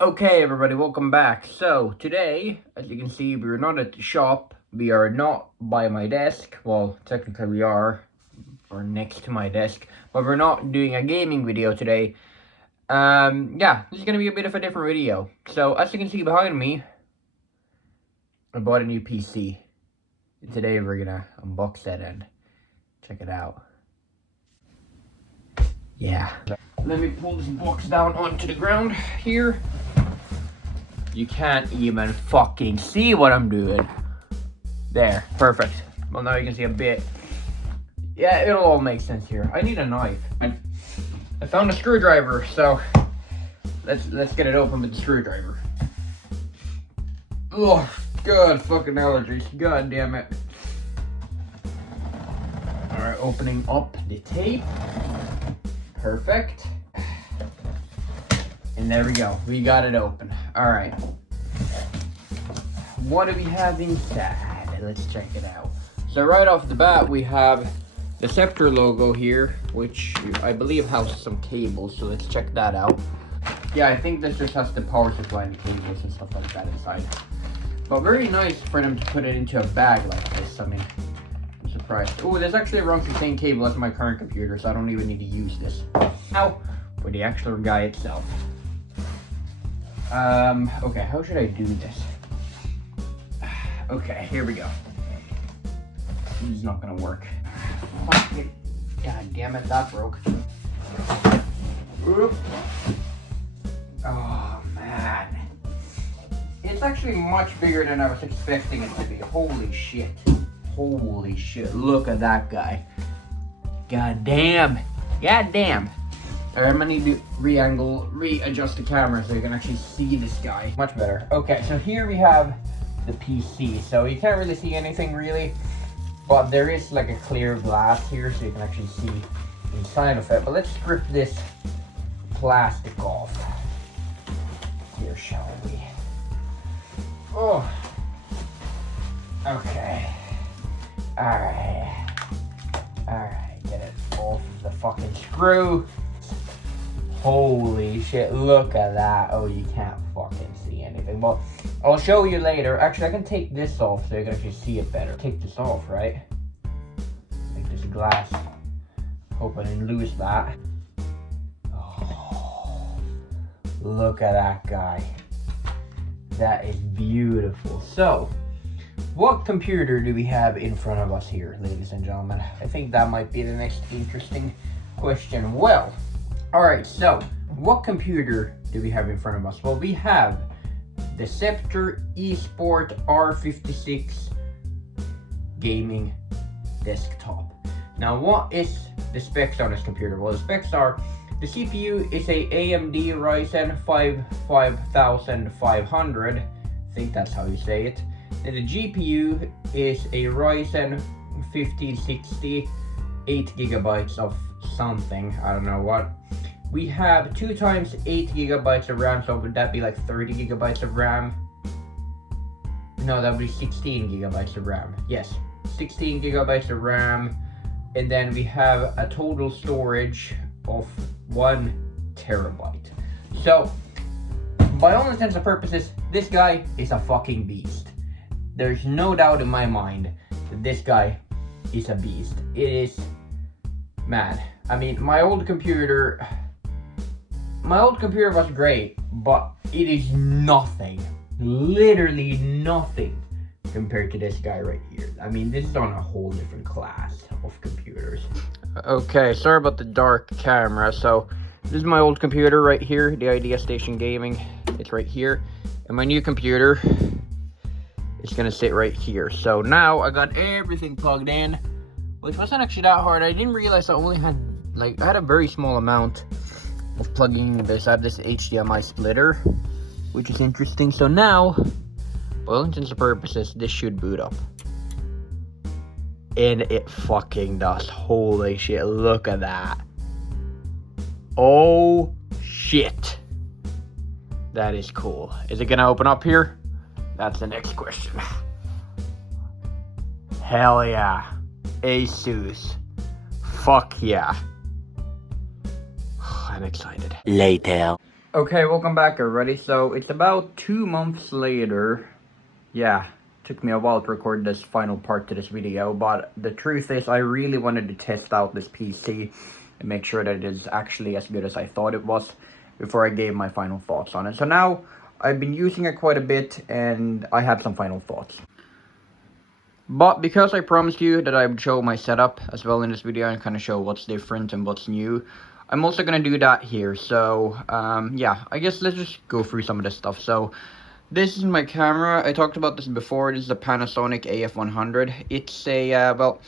Okay, everybody, welcome back. So, today, as you can see, we're not at the shop. We are not by my desk. Well, technically we are. Or next to my desk. But we're not doing a gaming video today. Yeah, this is going to be a bit of a different video. So, as you can see behind me, I bought a new PC. Today, we're going to unbox it and check it out. Yeah. Let me pull this box down onto the ground here. You can't even fucking see what I'm doing. There, perfect. Well, now you can see a bit. Yeah, it'll all make sense here. I need a knife. I found a screwdriver, so let's get it open with the screwdriver. Oh, god, fucking allergies. God damn it. Alright, opening up the tape. Perfect. And there we go. We got it open. Alright. What do we have inside? Let's check it out. So right off the bat, we have the Cepter logo here, which I believe houses some cables. So let's check that out. Yeah, I think this just has the power supply and cables and stuff like that inside. But very nice for them to put it into a bag like this. I mean, I'm surprised. Oh, there's actually runs the same cable as my current computer, so I don't even need to use this. Now, for the actual guy itself. Okay, how should I do this? Okay, here we go. This is not gonna work. Fuck it. God damn it, that broke. Oop. Oh, man. It's actually much bigger than I was expecting it to be. Holy shit. Holy shit. Look at that guy. God damn. God damn. I'm gonna need to readjust the camera so you can actually see this guy. Much better. Okay, so here we have the PC. So you can't really see anything really, but there is like a clear glass here so you can actually see inside of it. But let's strip this plastic off. Here, shall we? Oh. Okay. Alright. Alright, get it off the fucking screw. Holy shit, look at that. Oh, you can't fucking see anything. Well, I'll show you later. Actually, I can take this off so you can actually see it better. Take this off, right? Like this glass. Hope I didn't lose that. Oh, look at that guy. That is beautiful. So, what computer do we have in front of us here, ladies and gentlemen? I think that might be the next interesting question. Well, alright, so what computer do we have in front of us? Well, we have the Cepter E-sport R56 gaming desktop. Now, what is the specs on this computer? Well, the specs are the CPU is a AMD Ryzen 5500. I think that's how you say it. And the GPU is a Ryzen 1560, 8 gigabytes of something, I don't know what. We have 2 times 8 gigabytes of RAM, so would that be like 30 gigabytes of RAM? No, that would be 16 gigabytes of RAM. Yes, 16 gigabytes of RAM. And then we have a total storage of 1 terabyte. So, by all intents and purposes, this guy is a fucking beast. There's no doubt in my mind that this guy is a beast. It is, man. I mean, my old computer was great, but it is nothing, literally nothing compared to this guy right here. I mean, this is on a whole different class of computers. Okay, sorry about the dark camera. So this is my old computer right here, the Idea Station Gaming. It's right here, and my new computer is gonna sit right here. So now I got everything plugged in, which wasn't actually that hard. I didn't realize I only had, I had a very small amount of plugging in this. I have this HDMI splitter, which is interesting. So now, for all intents and purposes, this should boot up. And it fucking does. Holy shit, look at that. Oh shit. That is cool. Is it gonna open up here? That's the next question. Hell yeah. Asus. Fuck yeah. I'm excited. Later. Okay, welcome back everybody. So it's about 2 months later. Yeah, took me a while to record this final part to this video, but the truth is I really wanted to test out this PC and make sure that it is actually as good as I thought it was before I gave my final thoughts on it. So now I've been using it quite a bit and I have some final thoughts. But because I promised you that I would show my setup as well in this video and kind of show what's different and what's new, I'm also going to do that here. So yeah, I guess let's just go through some of this stuff. So this is my camera. I talked about this before. This is a Panasonic AF100. It's a, well,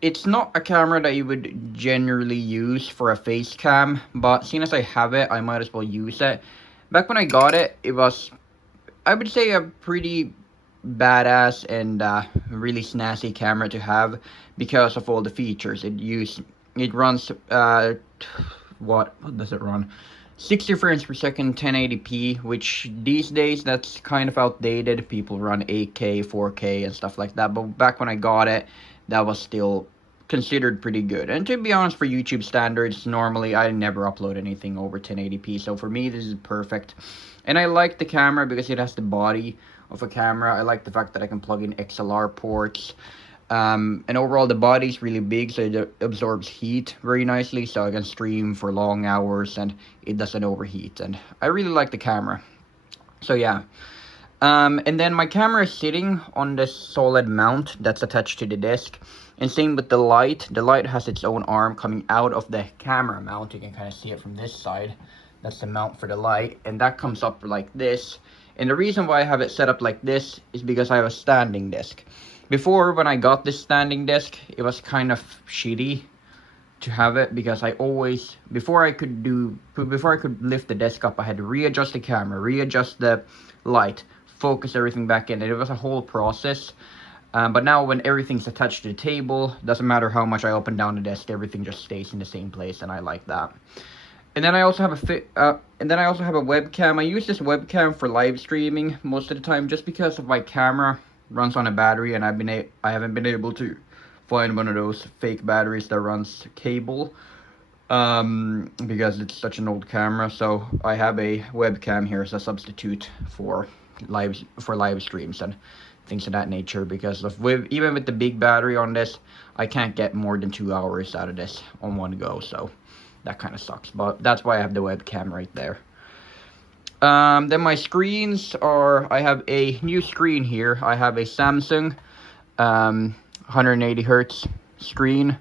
it's not a camera that you would generally use for a face cam, but seeing as I have it, I might as well use it. Back when I got it, it was, I would say, a pretty badass and really snazzy camera to have because of all the features it runs what does it run, 60 frames per second, 1080p, which these days that's kind of outdated. People run 8K, 4K and stuff like that, but back when I got it, that was still considered pretty good. And to be honest, for YouTube standards, normally I never upload anything over 1080p, so for me this is perfect. And I like the camera because it has the body of a camera. I like the fact that I can plug in XLR ports. And overall the body's really big, so it absorbs heat very nicely, so I can stream for long hours and it doesn't overheat, and I really like the camera. So yeah. And then my camera is sitting on this solid mount that's attached to the desk, and same with the light. The light has its own arm coming out of the camera mount. You can kind of see it from this side. That's the mount for the light, and that comes up like this. And the reason why I have it set up like this is because I have a standing desk. Before, when I got this standing desk, it was kind of shitty to have it because I always, before I could lift the desk up, I had to readjust the camera, readjust the light, focus everything back in, and it was a whole process. But now when everything's attached to the table, doesn't matter how much I up and down the desk, everything just stays in the same place, and I like that. And then I also have a webcam. I use this webcam for live streaming most of the time, just because of my camera runs on a battery, and I haven't been able to find one of those fake batteries that runs cable, because it's such an old camera. So I have a webcam here as a substitute for live streams and things of that nature, because even with the big battery on this, I can't get more than 2 hours out of this on one go, so that kind of sucks. But that's why I have the webcam right there. Then my screens are, I have a new screen here. I have a Samsung 180 hertz screen,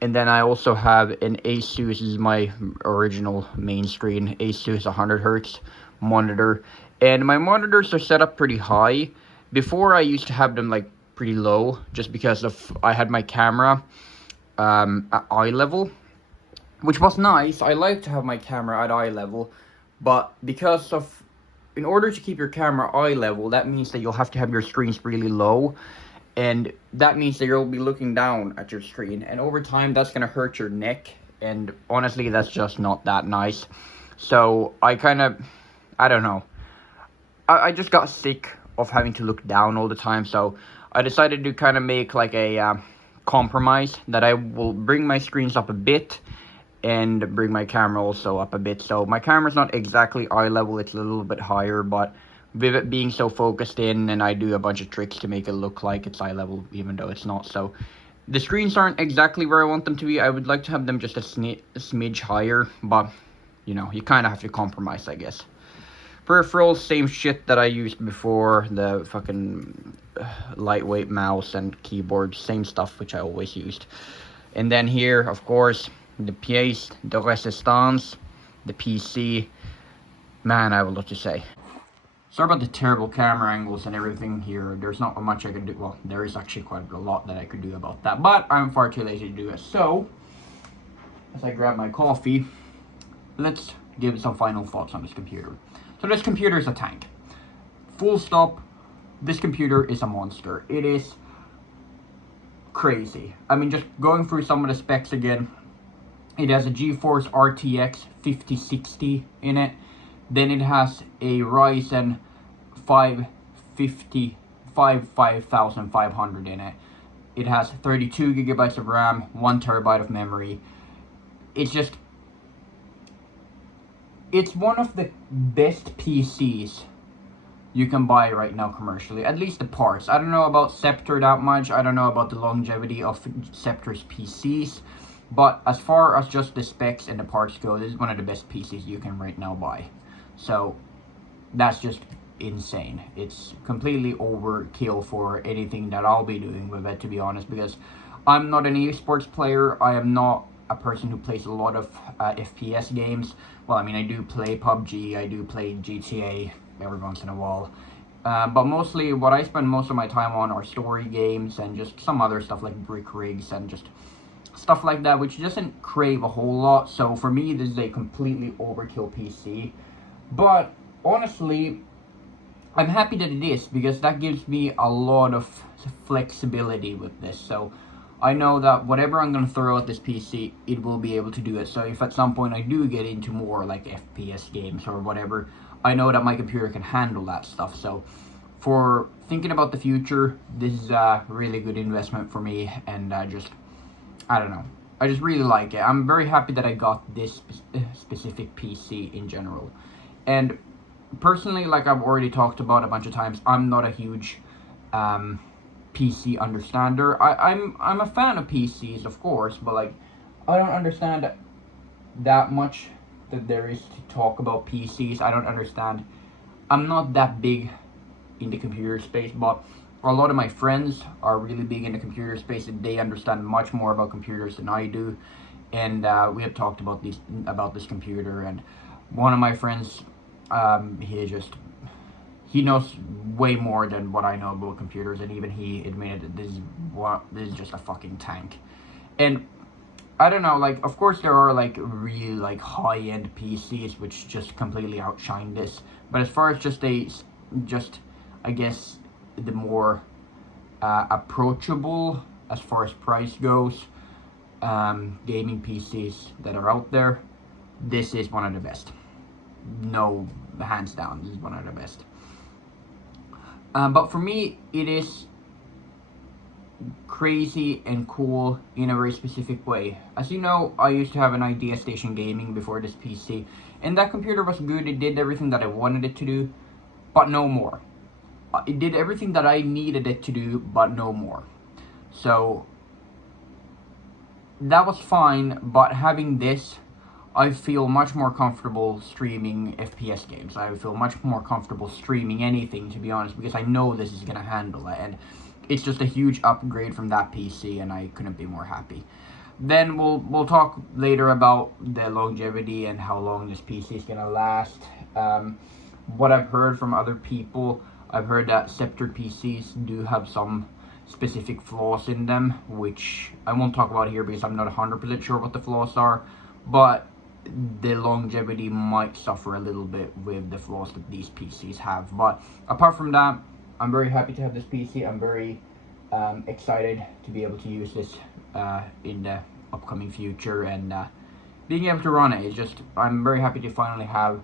and then I also have an Asus. This is my original main screen, Asus 100 hertz monitor, and my monitors are set up pretty high. Before, I used to have them like pretty low, just because I had my camera at eye level, which was nice. I like to have my camera at eye level, but in order to keep your camera eye level, that means that you'll have to have your screens really low, and that means that you'll be looking down at your screen, and over time that's gonna hurt your neck, and honestly that's just not that nice. So I don't know, I just got sick of having to look down all the time, so I decided to kind of make like a compromise that I will bring my screens up a bit and bring my camera also up a bit. So my camera's not exactly eye level, it's a little bit higher, but with it being so focused in, and I do a bunch of tricks to make it look like it's eye level even though it's not. So the screens aren't exactly where I want them to be. I would like to have them just a smidge higher, but you know, you kind of have to compromise, I guess. Peripherals, same shit that I used before, the fucking lightweight mouse and keyboard, same stuff which I always used. And then here, of course, the pièce de résistance, the PC. Man, I have a lot to say. Sorry about the terrible camera angles and everything here. There's not much I can do. Well, there is actually quite a lot that I could do about that, but I'm far too lazy to do it. So, as I grab my coffee, let's give some final thoughts on this computer. So this computer is a tank. Full stop. This computer is a monster. It is crazy. I mean, just going through some of the specs again. It has a GeForce RTX 5060 in it. Then it has a Ryzen 5500 in it. It has 32 gigabytes of RAM, 1 terabyte of memory. It's just it's one of the best PCs you can buy right now commercially, at least the parts. I don't know about Cepter that much. I don't know about the longevity of Cepter's PCs, but as far as just the specs and the parts go, this is one of the best PCs you can right now buy. So that's just insane. It's completely overkill for anything that I'll be doing with it, to be honest, because I'm not an esports player. I am not a person who plays a lot of FPS games. Well, I mean, I do play PUBG, I do play GTA every once in a while. But mostly what I spend most of my time on are story games and just some other stuff like brick rigs and just stuff like that, which doesn't crave a whole lot. So for me, this is a completely overkill PC. But honestly, I'm happy that it is, because that gives me a lot of flexibility with this. So I know that whatever I'm going to throw at this PC, it will be able to do it. So if at some point I do get into more like FPS games or whatever, I know that my computer can handle that stuff. So for thinking about the future, this is a really good investment for me, and I don't know. I just really like it. I'm very happy that I got this specific PC in general. And personally, like I've already talked about a bunch of times, I'm not a huge PC understander. I'm a fan of PCs, of course, but like I don't understand that much that there is to talk about PCs. I don't understand. I'm not that big in the computer space, but a lot of my friends are really big in the computer space, and they understand much more about computers than I do. And we have talked about this computer, and one of my friends, he knows way more than what I know about computers, and even he admitted that this is just a fucking tank. And I don't know, like, of course there are like really like high-end PCs which just completely outshine this, but as far as just I guess the more approachable as far as price goes gaming PCs that are out there, this is one of the best. No, hands down, this is one of the best. But for me, it is crazy and cool in a very specific way. As you know, I used to have an Idea Station Gaming before this PC, and that computer was good. It did everything that I wanted it to do, but no more. It did everything that I needed it to do, but no more. So that was fine, but having this, I feel much more comfortable streaming FPS games. I feel much more comfortable streaming anything, to be honest, because I know this is gonna handle it, and it's just a huge upgrade from that PC, and I couldn't be more happy. Then we'll talk later about the longevity and how long this PC is gonna last. What I've heard from other people, I've heard that Cepter PCs do have some specific flaws in them, which I won't talk about here because I'm not 100% sure what the flaws are, but the longevity might suffer a little bit with the flaws that these PCs have. But apart from that, I'm very happy to have this PC. I'm very excited to be able to use this in the upcoming future, and being able to run it is just, I'm very happy to finally have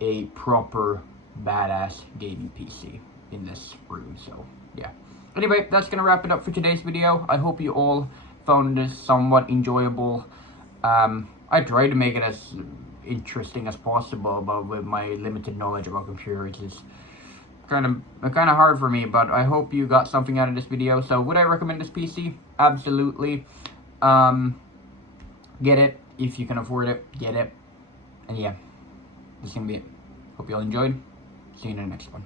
a proper badass gaming PC in this room. So yeah, anyway, that's gonna wrap it up for today's video. I hope you all found this somewhat enjoyable. I tried to make it as interesting as possible, but with my limited knowledge about computers, it's kind of hard for me. But I hope you got something out of this video. So would I recommend this PC? Absolutely. Get it if you can afford it. Get it. And yeah, this is gonna be it. Hope you all enjoyed. See you in the next one.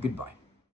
Goodbye.